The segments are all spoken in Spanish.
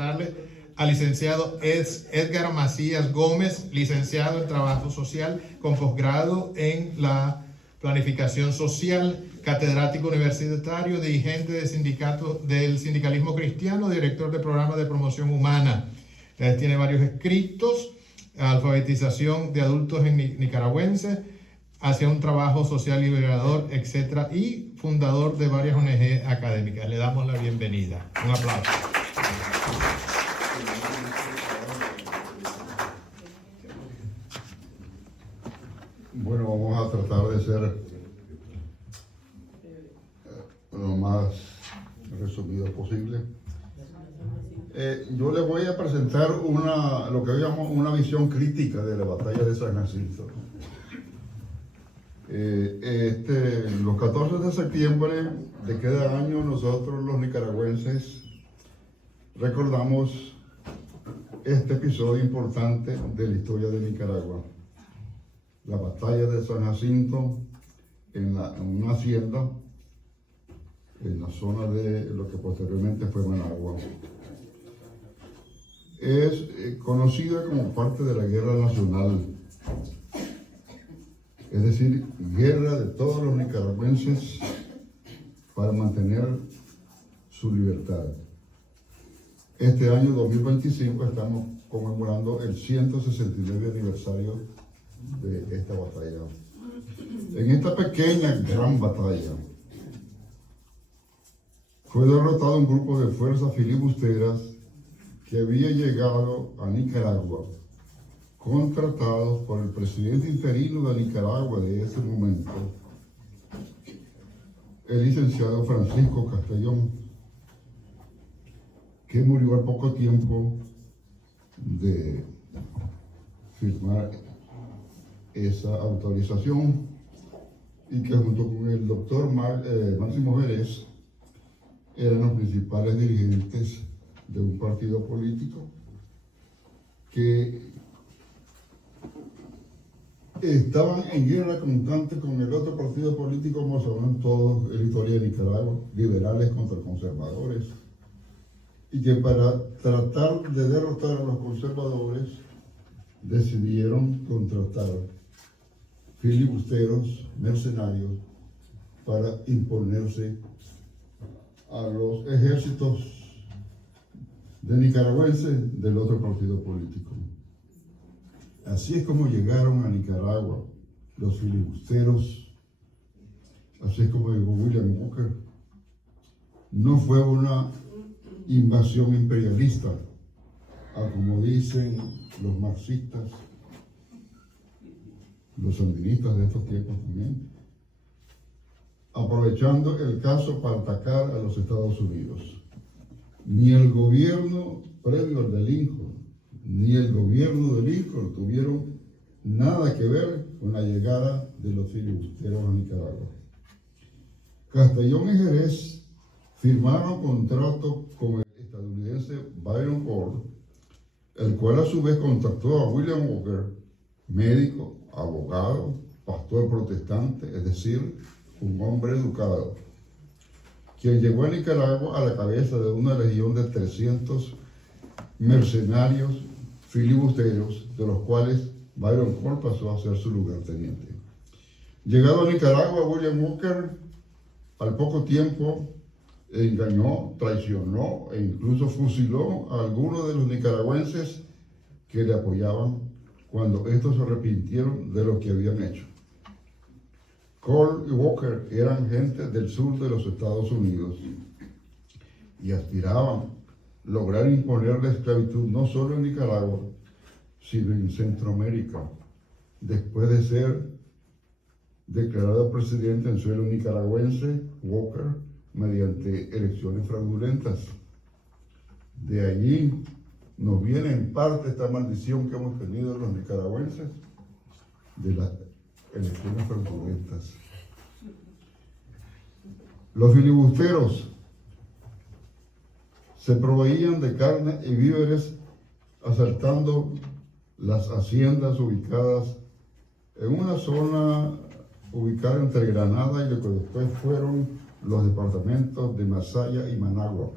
presentarle al licenciado Edgar Macías Gómez, licenciado en Trabajo Social con posgrado en la Planificación Social, catedrático universitario, dirigente del sindicalismo cristiano, director de programa de promoción humana. Tiene varios escritos, alfabetización de adultos nicaragüenses, hacia un trabajo social liberador, etc. Y fundador de varias ONG académicas. Le damos la bienvenida. Un aplauso. Bueno, vamos a tratar de ser lo más resumido posible. Yo les voy a presentar lo que llamamos una visión crítica de la batalla de San Jacinto. Los 14 de septiembre de cada año nosotros los nicaragüenses recordamos este episodio importante de la historia de Nicaragua. La batalla de San Jacinto en una hacienda en la zona de lo que posteriormente fue Managua. Es conocida como parte de la Guerra Nacional, es decir, guerra de todos los nicaragüenses para mantener su libertad. Este año 2025 estamos conmemorando el 169 aniversario de esta batalla. En esta pequeña, gran batalla, fue derrotado un grupo de fuerzas filibusteras que había llegado a Nicaragua, contratados por el presidente interino de Nicaragua de ese momento, el licenciado Francisco Castellón, que murió al poco tiempo de firmar esa autorización, y que junto con el doctor Máximo Jerez eran los principales dirigentes de un partido político que estaban en guerra constante con el otro partido político, como saben todos en la historia de Nicaragua, liberales contra conservadores, y que para tratar de derrotar a los conservadores decidieron contratar filibusteros, mercenarios, para imponerse a los ejércitos de nicaragüenses del otro partido político. Así es como llegaron a Nicaragua los filibusteros, así es como llegó William Walker. No fue una invasión imperialista, como dicen los marxistas, los sandinistas de estos tiempos también, aprovechando el caso para atacar a los Estados Unidos. Ni el gobierno previo al de Lincoln, ni el gobierno de Lincoln tuvieron nada que ver con la llegada de los filibusteros a Nicaragua. Castellón y Jerez firmaron contrato con el estadounidense Byron Ford, el cual a su vez contactó a William Walker, médico, abogado, pastor protestante, es decir, un hombre educado, quien llegó a Nicaragua a la cabeza de una legión de 300 mercenarios filibusteros, de los cuales Byron Ford pasó a ser su lugarteniente. Llegado a Nicaragua, William Walker al poco tiempo engañó, traicionó e incluso fusiló a algunos de los nicaragüenses que le apoyaban cuando estos se arrepintieron de lo que habían hecho. Cole y Walker eran gente del sur de los Estados Unidos y aspiraban a lograr imponer la esclavitud no solo en Nicaragua, sino en Centroamérica, después de ser declarado presidente en suelo nicaragüense, Walker, mediante elecciones fraudulentas. De allí nos viene en parte esta maldición que hemos tenido los nicaragüenses de las elecciones fraudulentas. Los filibusteros se proveían de carne y víveres asaltando las haciendas ubicadas en una zona ubicada entre Granada y lo que después fueron los departamentos de Masaya y Managua.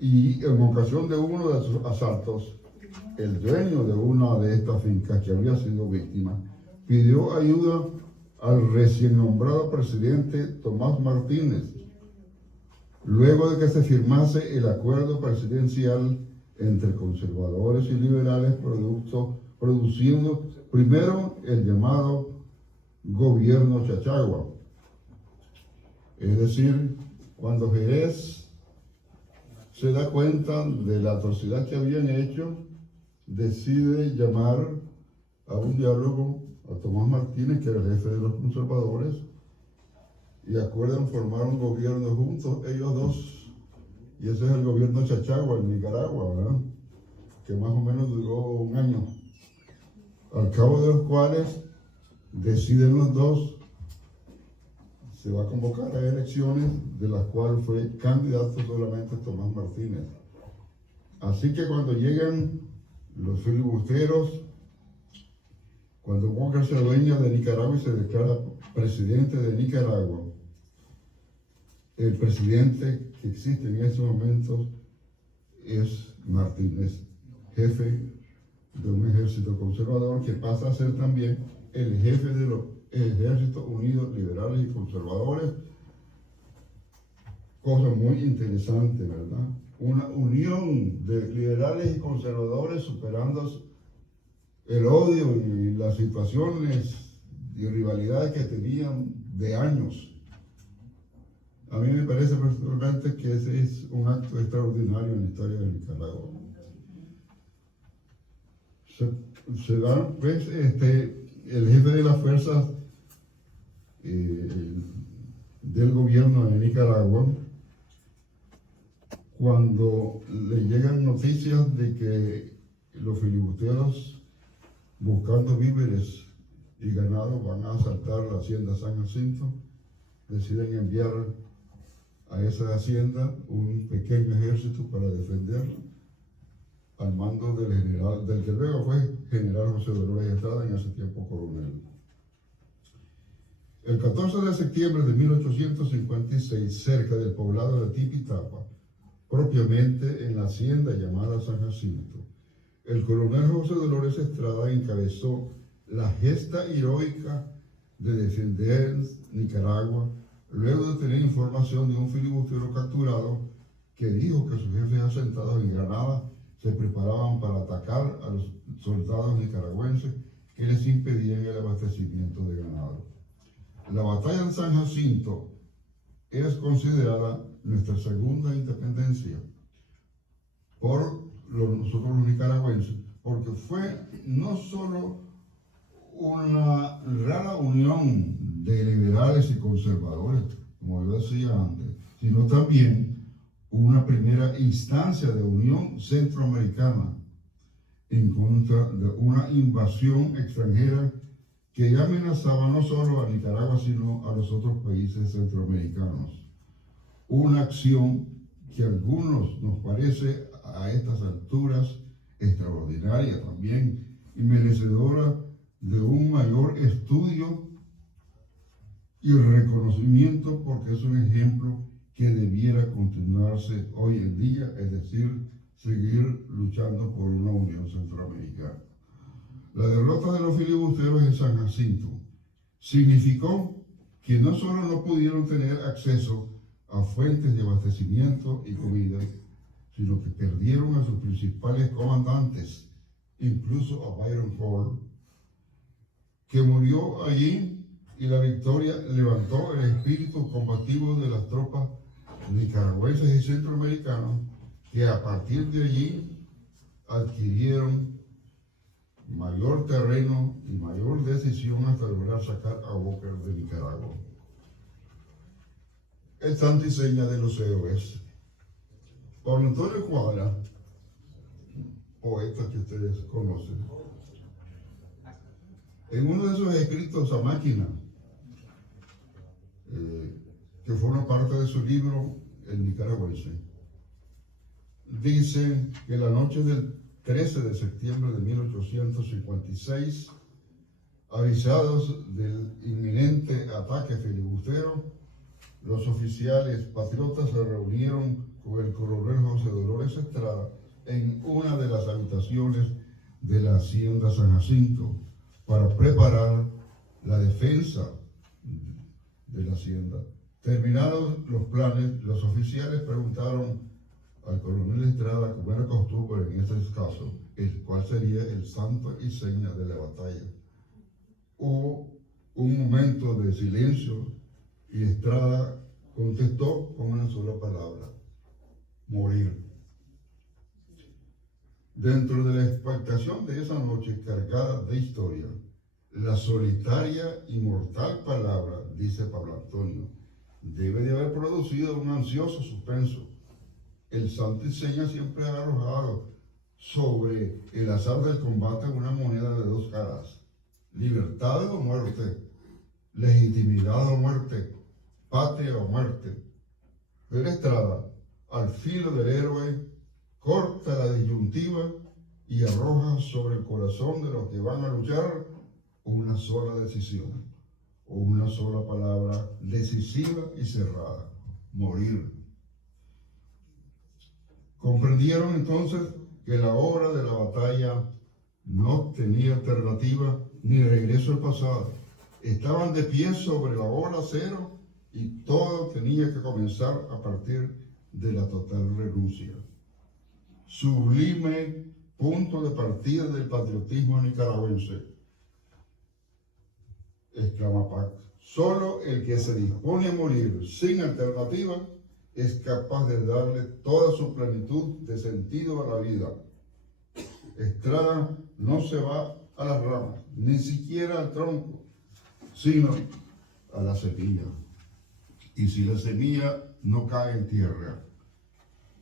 Y en ocasión de uno de sus asaltos, el dueño de una de estas fincas que había sido víctima pidió ayuda al recién nombrado presidente Tomás Martínez, luego de que se firmase el acuerdo presidencial entre conservadores y liberales, produciendo primero el llamado gobierno Chachagua. Es decir, cuando Jerez se da cuenta de la atrocidad que habían hecho, decide llamar a un diálogo a Tomás Martínez, que era el jefe de los conservadores, y acuerdan formar un gobierno juntos, ellos dos, y ese es el gobierno Chachagua en Nicaragua, ¿verdad? Que más o menos duró un año, al cabo de los cuales deciden los dos, se va a convocar a elecciones, de las cuales fue candidato solamente Tomás Martínez. Así que cuando llegan los filibusteros, cuando Walker se adueña de Nicaragua y se declara presidente de Nicaragua, el presidente que existe en estos momentos es Martínez, jefe de un ejército conservador que pasa a ser también el jefe de los Ejércitos Unidos Liberales y Conservadores. Cosa muy interesante, ¿verdad? Una unión de liberales y conservadores superando el odio y las situaciones y rivalidades que tenían de años. A mí me parece personalmente que ese es un acto extraordinario en la historia de Nicaragua. Se da, pues, el jefe de las fuerzas del gobierno de Nicaragua, cuando le llegan noticias de que los filibusteros buscando víveres y ganado van a asaltar la hacienda San Jacinto, deciden enviar a esa hacienda un pequeño ejército para defenderla, al mando del general, del que luego fue general José Dolores Estrada, en ese tiempo coronel. El 14 de septiembre de 1856, cerca del poblado de Tipitapa, propiamente en la hacienda llamada San Jacinto, el coronel José Dolores Estrada encabezó la gesta heroica de defender Nicaragua, luego de tener información de un filibustero capturado que dijo que sus jefes asentados en Granada se preparaban para atacar a los soldados nicaragüenses que les impedían el abastecimiento de ganado. La batalla de San Jacinto es considerada nuestra segunda independencia por nosotros los nicaragüenses, porque fue no solo una rara unión de liberales y conservadores, como yo decía antes, sino también una primera instancia de unión centroamericana en contra de una invasión extranjera que ya amenazaba no solo a Nicaragua, sino a los otros países centroamericanos. Una acción que a algunos nos parece a estas alturas extraordinaria también y merecedora de un mayor estudio y reconocimiento, porque es un ejemplo que debiera continuarse hoy en día, es decir, seguir luchando por una unión centroamericana. La derrota de los filibusteros en San Jacinto significó que no solo no pudieron tener acceso a fuentes de abastecimiento y comida, sino que perdieron a sus principales comandantes, incluso a Byron Hall, que murió allí, y la victoria levantó el espíritu combativo de las tropas nicaragüenses y centroamericanos, que a partir de allí adquirieron mayor terreno y mayor decisión hasta lograr sacar a Walker de Nicaragua. El santo y seña de los héroes. Pablo Antonio Cuadra, poeta que ustedes conocen, en uno de sus escritos a máquina, que forma parte de su libro El Nicaragüense, dice que la noche del 13 de septiembre de 1856, avisados del inminente ataque filibustero, los oficiales patriotas se reunieron con el coronel José Dolores Estrada en una de las habitaciones de la hacienda San Jacinto para preparar la defensa de la hacienda. Terminados los planes, los oficiales preguntaron al coronel Estrada, como era costumbre en este caso, cuál sería el santo y seña de la batalla. Hubo un momento de silencio y Estrada contestó con una sola palabra: morir. Dentro de la expectación de esa noche cargada de historia, la solitaria y mortal palabra, dice Pablo Antonio, debe de haber producido un ansioso suspenso. El santo y seña siempre ha arrojado sobre el azar del combate una moneda de dos caras: libertad o muerte, legitimidad o muerte, patria o muerte. Pero Estrada, al filo del héroe, corta la disyuntiva y arroja sobre el corazón de los que van a luchar una sola decisión, o una sola palabra decisiva y cerrada: morir. Comprendieron entonces que la hora de la batalla no tenía alternativa ni regreso al pasado. Estaban de pie sobre la hora cero y todo tenía que comenzar a partir de la total renuncia. Sublime punto de partida del patriotismo nicaragüense, exclama Pac. Solo el que se dispone a morir sin alternativa es capaz de darle toda su plenitud de sentido a la vida. Estrada no se va a las ramas, ni siquiera al tronco, sino a la semilla. Y si la semilla no cae en tierra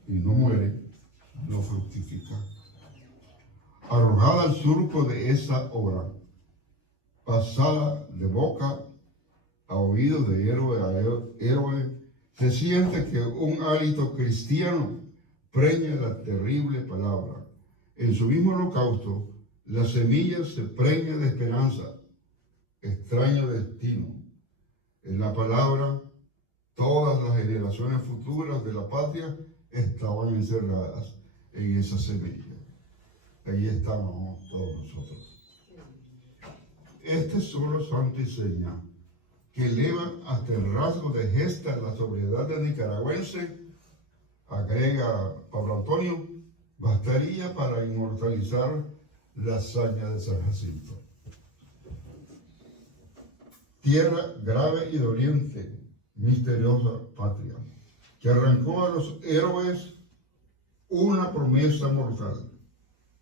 y no muere, no fructifica. Arrojada al surco de esa hora, pasada de boca a oído de héroe a héroe, se siente que un hálito cristiano preña la terrible palabra. En su mismo holocausto, la semilla se preña de esperanza, extraño destino. En la palabra, todas las generaciones futuras de la patria estaban encerradas en esa semilla. Allí estábamos todos nosotros. Este solo santo y seña que eleva hasta el rasgo de gesta la sobriedad de nicaragüense, agrega Pablo Antonio, bastaría para inmortalizar la hazaña de San Jacinto. Tierra grave y doliente, misteriosa patria, que arrancó a los héroes una promesa mortal.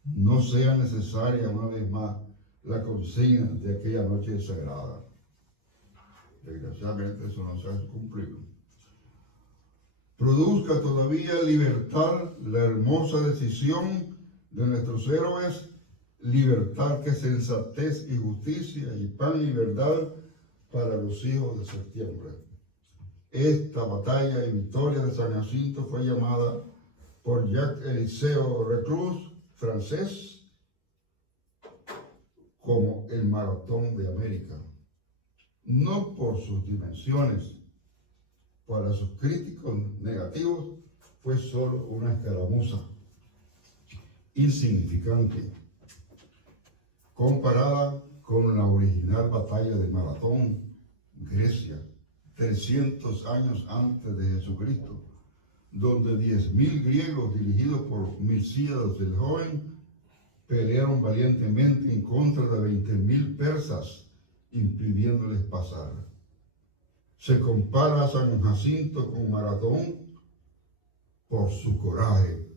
No sea necesaria una vez más la consigna de aquella noche sagrada. Desgraciadamente eso no se ha cumplido. Produzca todavía libertad la hermosa decisión de nuestros héroes, libertad que sensatez y justicia y pan y verdad para los hijos de septiembre. Esta batalla y victoria de San Jacinto fue llamada por Jacques Eliseo Reclus, francés, como el maratón de América. No por sus dimensiones, para sus críticos negativos, fue solo una escaramuza insignificante comparada con la original batalla de Maratón, Grecia, 300 años antes de Jesucristo, donde 10.000 griegos dirigidos por Milcíades el Joven pelearon valientemente en contra de 20.000 persas, impidiéndoles pasar. Se compara a San Jacinto con Maratón por su coraje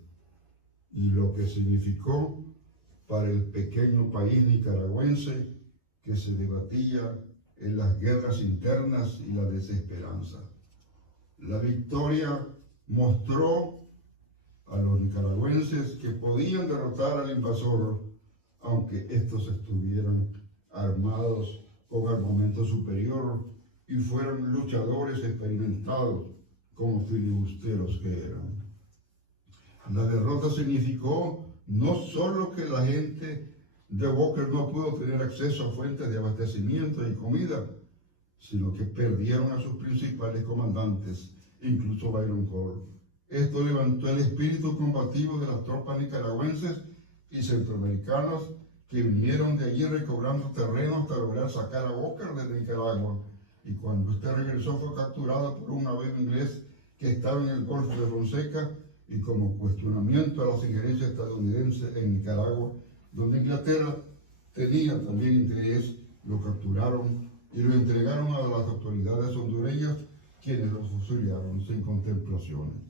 y lo que significó para el pequeño país nicaragüense que se debatía en las guerras internas y la desesperanza. La victoria mostró a los nicaragüenses que podían derrotar al invasor, aunque estos estuvieran armados con armamento superior y fueran luchadores experimentados como filibusteros que eran. La derrota significó no solo que la gente de Walker no pudo tener acceso a fuentes de abastecimiento y comida, sino que perdieron a sus principales comandantes, incluso Byron Cole. Esto levantó el espíritu combativo de las tropas nicaragüenses y centroamericanas que vinieron de allí recobrando terreno hasta lograr sacar a Walker de Nicaragua. Y cuando este regresó fue capturado por un navío inglés que estaba en el Golfo de Fonseca, y como cuestionamiento a las injerencias estadounidenses en Nicaragua, donde Inglaterra tenía también interés, lo capturaron y lo entregaron a las autoridades hondureñas, quienes lo fusilaron sin contemplaciones.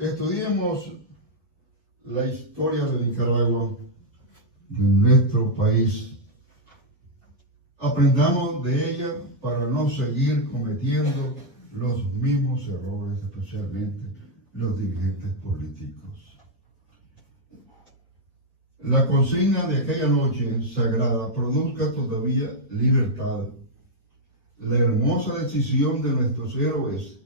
Estudiemos la historia de Nicaragua, de nuestro país. Aprendamos de ella para no seguir cometiendo los mismos errores, especialmente los dirigentes políticos. La consigna de aquella noche sagrada: produzca todavía libertad. La hermosa decisión de nuestros héroes: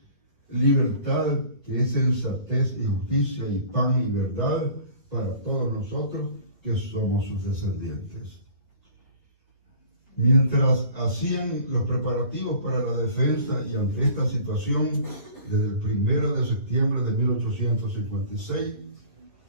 libertad, que es sensatez y justicia y pan y verdad para todos nosotros que somos sus descendientes. Mientras hacían los preparativos para la defensa y ante esta situación, desde el 1 de septiembre de 1856,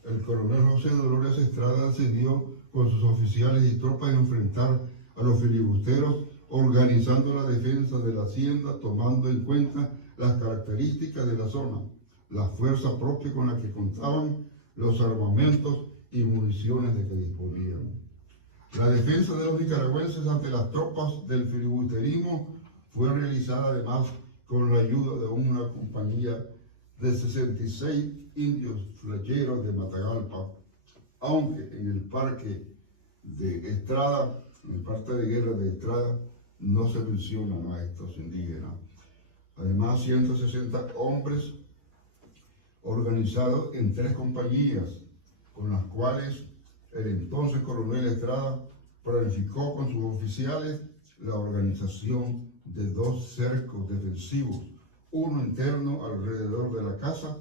el coronel José Dolores Estrada decidió con sus oficiales y tropas enfrentar a los filibusteros, organizando la defensa de la hacienda, tomando en cuenta las características de la zona, la fuerza propia con la que contaban, los armamentos y municiones de que disponían. La defensa de los nicaragüenses ante las tropas del filibusterismo fue realizada además con la ayuda de una compañía de 66 indios flecheros de Matagalpa, aunque en el parque de Estrada, en el parte de guerra de Estrada, no se mencionan a estos indígenas. Además, 160 hombres organizados en 3 compañías, con las cuales el entonces coronel Estrada planificó con sus oficiales la organización de 2 cercos defensivos, uno interno alrededor de la casa,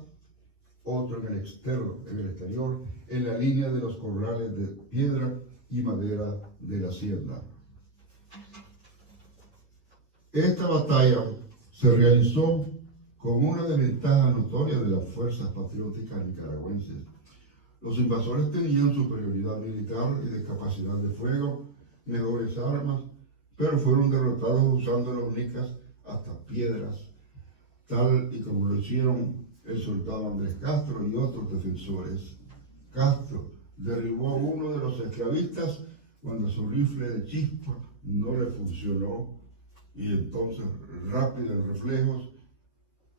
otro en el exterior, en la línea de los corrales de piedra y madera de la hacienda. Esta batalla se realizó con una desventaja notoria de las fuerzas patrióticas nicaragüenses. Los invasores tenían superioridad militar y de capacidad de fuego, mejores armas, pero fueron derrotados usando los nicas hasta piedras, tal y como lo hicieron el soldado Andrés Castro y otros defensores. Castro derribó a uno de los esclavistas cuando su rifle de chispa no le funcionó, y entonces, rápido en reflejos,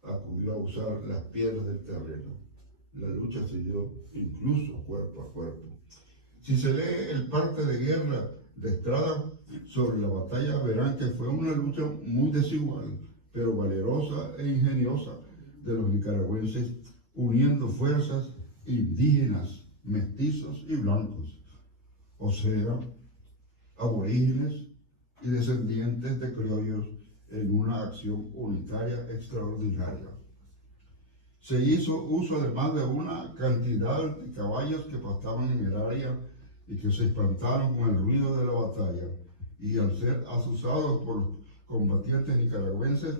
acudió a usar las piedras del terreno. La lucha siguió incluso cuerpo a cuerpo. Si se lee el parte de guerra de Estrada sobre la batalla, verán que fue una lucha muy desigual, pero valerosa e ingeniosa de los nicaragüenses, uniendo fuerzas indígenas, mestizos y blancos, o sea, aborígenes y descendientes de criollos, en una acción unitaria extraordinaria. Se hizo uso además de una cantidad de caballos que pastaban en el área y que se espantaron con el ruido de la batalla, y al ser asusados por los combatientes nicaragüenses,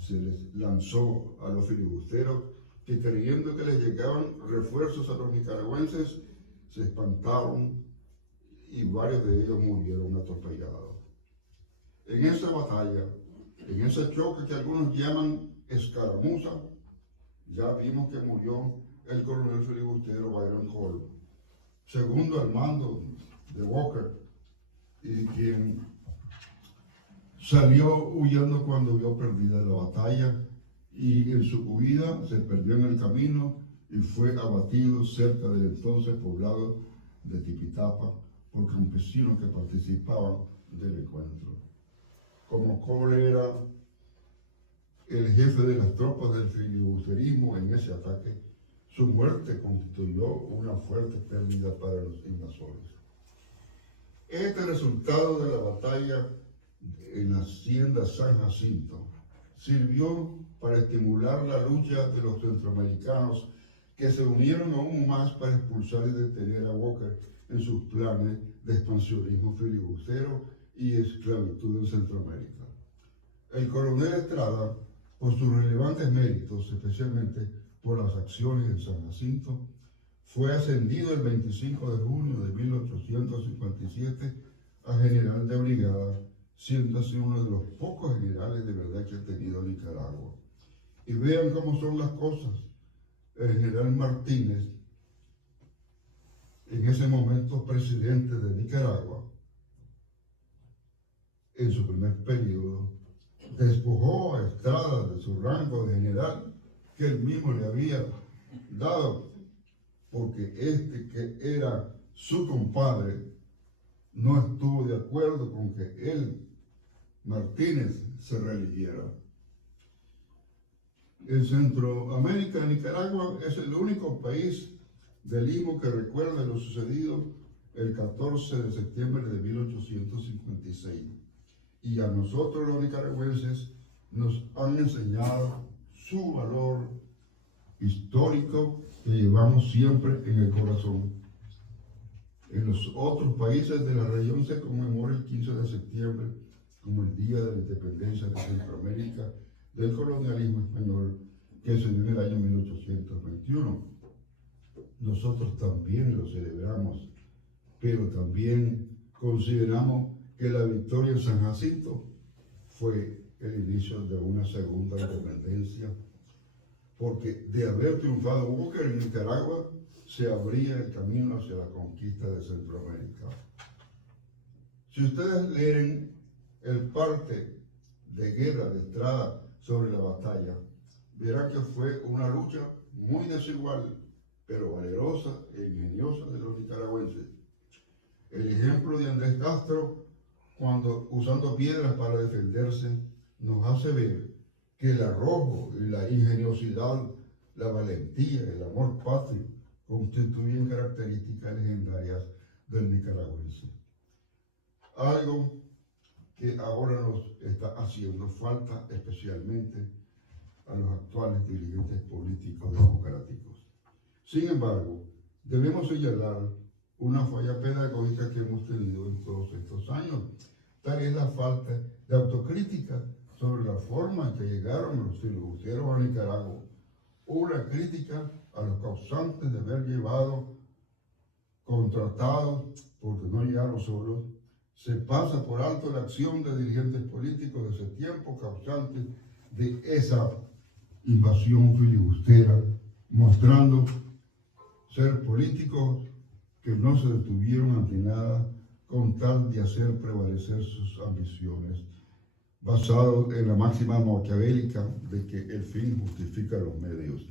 se les lanzó a los filibusteros, que creyendo que les llegaban refuerzos a los nicaragüenses, se espantaron y varios de ellos murieron atropellados. En esa batalla, en ese choque que algunos llaman escaramuza, ya vimos que murió el coronel filibustero Byron Cole, segundo al mando de Walker, y quien salió huyendo cuando vio perdida la batalla, y en su huida se perdió en el camino y fue abatido cerca del entonces poblado de Tipitapa por campesinos que participaban del encuentro. Como Cole era el jefe de las tropas del filibusterismo en ese ataque, su muerte constituyó una fuerte pérdida para los invasores. Este resultado de la batalla en la hacienda San Jacinto sirvió para estimular la lucha de los centroamericanos, que se unieron aún más para expulsar y detener a Walker en sus planes de expansionismo filibustero y esclavitud en Centroamérica. El coronel Estrada, por sus relevantes méritos, especialmente por las acciones en San Jacinto, fue ascendido el 25 de junio de 1857 a general de brigada, siendo así uno de los pocos generales de verdad que ha tenido Nicaragua. Y vean cómo son las cosas. El general Martínez, en ese momento presidente de Nicaragua, en su primer periodo, despojó a Estrada de su rango de general que él mismo le había dado, porque este que era su compadre no estuvo de acuerdo con que él, Martínez, se reeligiera. En Centroamérica, Nicaragua es el único país del Istmo que recuerda lo sucedido el 14 de septiembre de 1856. Y a nosotros los nicaragüenses nos han enseñado su valor histórico que llevamos siempre en el corazón. En los otros países de la región se conmemora el 15 de septiembre como el Día de la Independencia de Centroamérica del colonialismo español que se dio en el año 1821. Nosotros también lo celebramos, pero también consideramos que la victoria en San Jacinto fue el inicio de una segunda independencia, porque de haber triunfado Booker en Nicaragua, se abría el camino hacia la conquista de Centroamérica. Si ustedes leen el parte de guerra de Estrada sobre la batalla, verán que fue una lucha muy desigual, pero valerosa e ingeniosa de los nicaragüenses. El ejemplo de Andrés Castro, cuando usando piedras para defenderse, nos hace ver que el arrojo y la ingeniosidad, la valentía, el amor patrio, constituyen características legendarias del nicaragüense. Algo que ahora nos está haciendo falta especialmente a los actuales dirigentes políticos democráticos. Sin embargo, debemos señalar una falla pedagógica que hemos tenido en todos estos años. Tal es la falta de autocrítica sobre la forma en que llegaron los filibusteros a Nicaragua. Una crítica a los causantes de haber llevado contratados, porque no llegaron solos. Se pasa por alto la acción de dirigentes políticos de ese tiempo, causantes de esa invasión filibustera, mostrando ser políticos que no se detuvieron ante nada con tal de hacer prevalecer sus ambiciones, basado en la máxima maquiavélica de que el fin justifica los medios.